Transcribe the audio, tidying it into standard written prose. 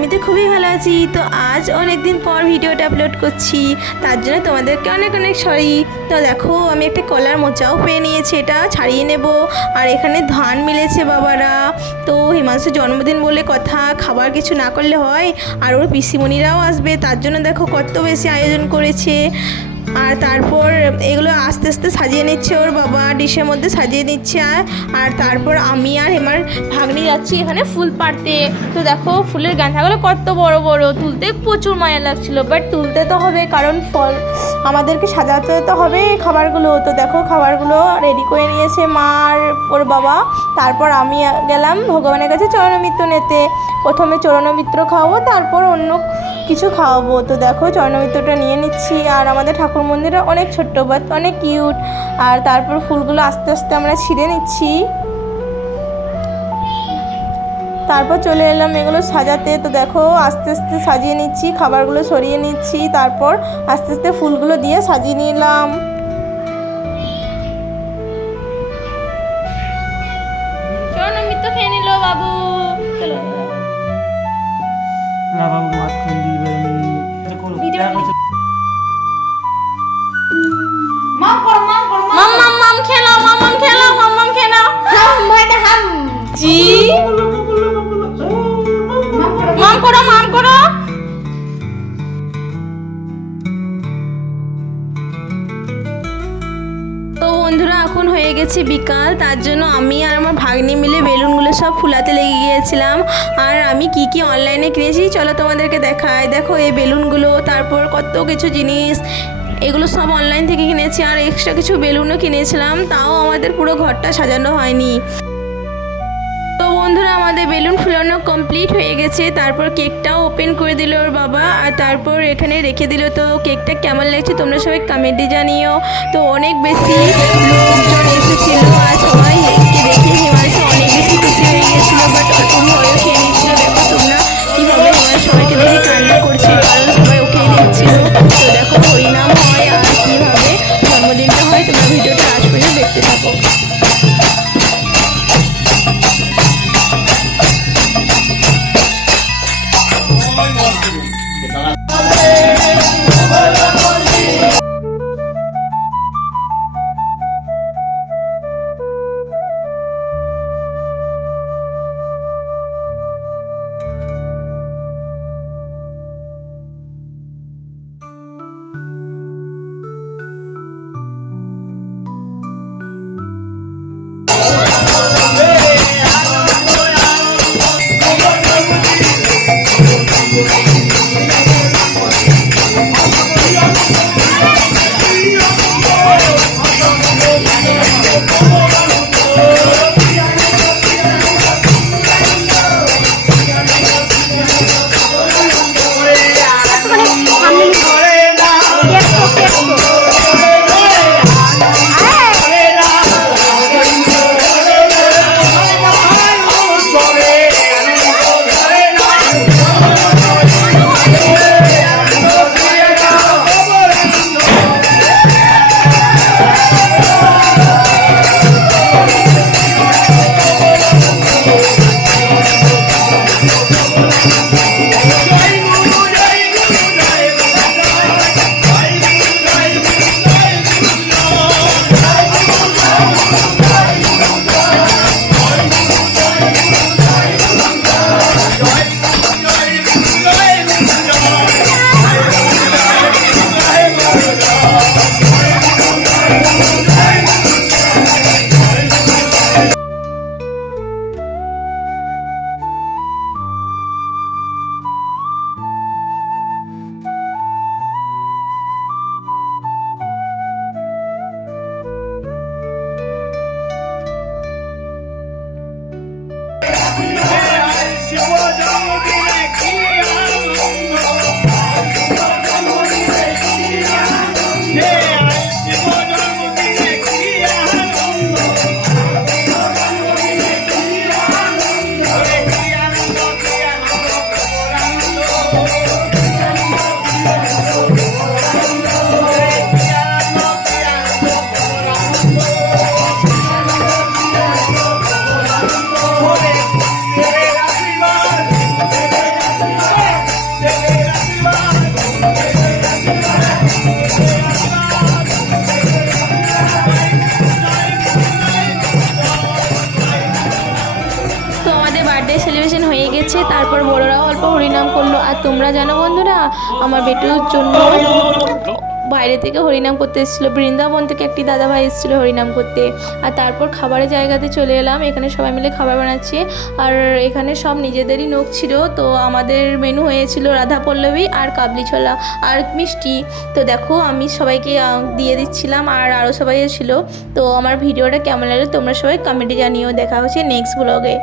আমি তো খুবই ভালো আছি। তো আজ অনেক দিন পর ভিডিওটা আপলোড করছি, তার জন্য তোমাদেরকে অনেক অনেক সরি। তো দেখো আমি একটা কলার মোচাও পেয়ে নিয়েছি, এটা ছাড়িয়ে নেব। আর এখানে ধান মিলেছে বাবারা। তো হিমাংশুর জন্মদিন বলে কথা, খাবার কিছু না করলে হয়। আর ওর পিসিমণিরাও আসবে, তার জন্য দেখো কত বেশি আয়োজন করেছে। আর তারপর এগুলো আস্তে আস্তে সাজিয়ে নিচ্ছে ওর বাবা, ডিশের মধ্যে সাজিয়ে নিচ্ছে। আর তারপর আমি আর হেমার ভাগ্নি যাচ্ছি এখানে ফুল পাড়তে। তো দেখো ফুলের গাঁথাগুলো কত বড় বড়, তুলতে প্রচুর মায়া লাগছিল, বাট তুলতে তো হবে কারণ ফল আমাদেরকে সাজাতে তো হবে খাবারগুলো। তো দেখো খাবারগুলো রেডি করে নিয়েছে মা আর ওর বাবা। তারপর আমি গেলাম ভগবানের কাছে চরণমিত্র নিতে। প্রথমে চরণমিত্র খাওয়াবো, তারপর অন্য কিছু খাওয়াবো। তো দেখো চরণমিত্রটা নিয়ে নিচ্ছি। আর আমাদের ঠাকুর মন্দিরটা অনেক ছোট্ট বাট অনেক কিউট। আর তারপর ফুলগুলো আস্তে আস্তে আমরা ছিঁড়ে নিচ্ছি। তারপর চলে এলাম এগুলো সাজাতে। তো দেখো আস্তে আস্তে সাজিয়ে নিচ্ছি, খাবারগুলো সরিয়ে নিচ্ছি, তারপর আস্তে আস্তে ফুলগুলো দিয়ে সাজিয়ে নিলাম। চরণমিত্র খেয়ে নিল বাবু। চলো না বাবু ভাত খান দিবেন মাম করো মাম করো মাম মাম মাম খেলাও মাম মাম খেলাও মাম মাম খেলাও হাম ভাইটা হাম জি মাম করো মাম করো। তো বন্ধুরা এখন হয়ে গেছে বিকাল, তার জন্য আমি আর আমার ভাগ্নি মিলে বেলুনগুলো সব ফুলাতে লেগে গিয়েছিলাম। আর আমি কি কি অনলাইনে কিনেছি চলো তোমাদেরকে দেখাই। দেখো এই বেলুনগুলো, তারপর কত কিছু জিনিস, এগুলো সব অনলাইন থেকে কিনেছি। আর এক্সট্রা কিছু বেলুনও কিনেছিলাম, তাও আমাদের পুরো ঘরটা সাজানো হয়নি। তো বন্ধুরা আমাদের বেলুন ফুলানো কমপ্লিট হয়ে গেছে। তারপর কেকটাও ওপেন করে দিল ওর বাবা, আর তারপর এখানে রেখে দিল। তো কেকটা কেমন লাগছে তোমরা সবাই কমেন্টে জানিও। তো অনেক বেশি লোকজন এসেছিল, আর সবাই দেখে হিমাংশু অনেক বেশি খুশি হয়ে গিয়েছিলো, বাট অল্প ভয়ও খেয়ে নিচ্ছিল। দেখো তোমরা কীভাবে হিমাংশু সবাইকে দেখে কান্না করছে, কারণ সবাই ওকেই দেখছিল। তো দেখো হরিনাম হয় আর কীভাবে জন্মদিনটা হয়, তোমরা ভিডিওটা লাস্ট পর্যন্ত দেখতে থাকো। গাজন হয়ে গেছে, তারপর বড়রাও অল্প হরিনাম করলো। আর তোমরা জানো বন্ধুরা, আমার বেটুর জন্য বাইরে থেকে হরিনাম করতে এসেছিলো, বৃন্দাবন থেকে একটি দাদাভাই এসেছিলো হরিনাম করতে। আর তারপর খাবারের জায়গাতে চলে এলাম, এখানে সবাই মিলে খাবার বানাচ্ছে। আর এখানে সব নিজেদেরই নোখ ছিল। তো আমাদের মেনু হয়েছিল রাধা পল্লবী আর কাবলি ছোলা আর মিষ্টি। তো দেখো আমি সবাইকে দিয়ে দিচ্ছিলাম, আর আরও সবাই ছিল। তো আমার ভিডিওটা কেমন লাগলো তোমরা সবাই কমেন্টে জানিও। দেখা হচ্ছে নেক্সট ব্লগে।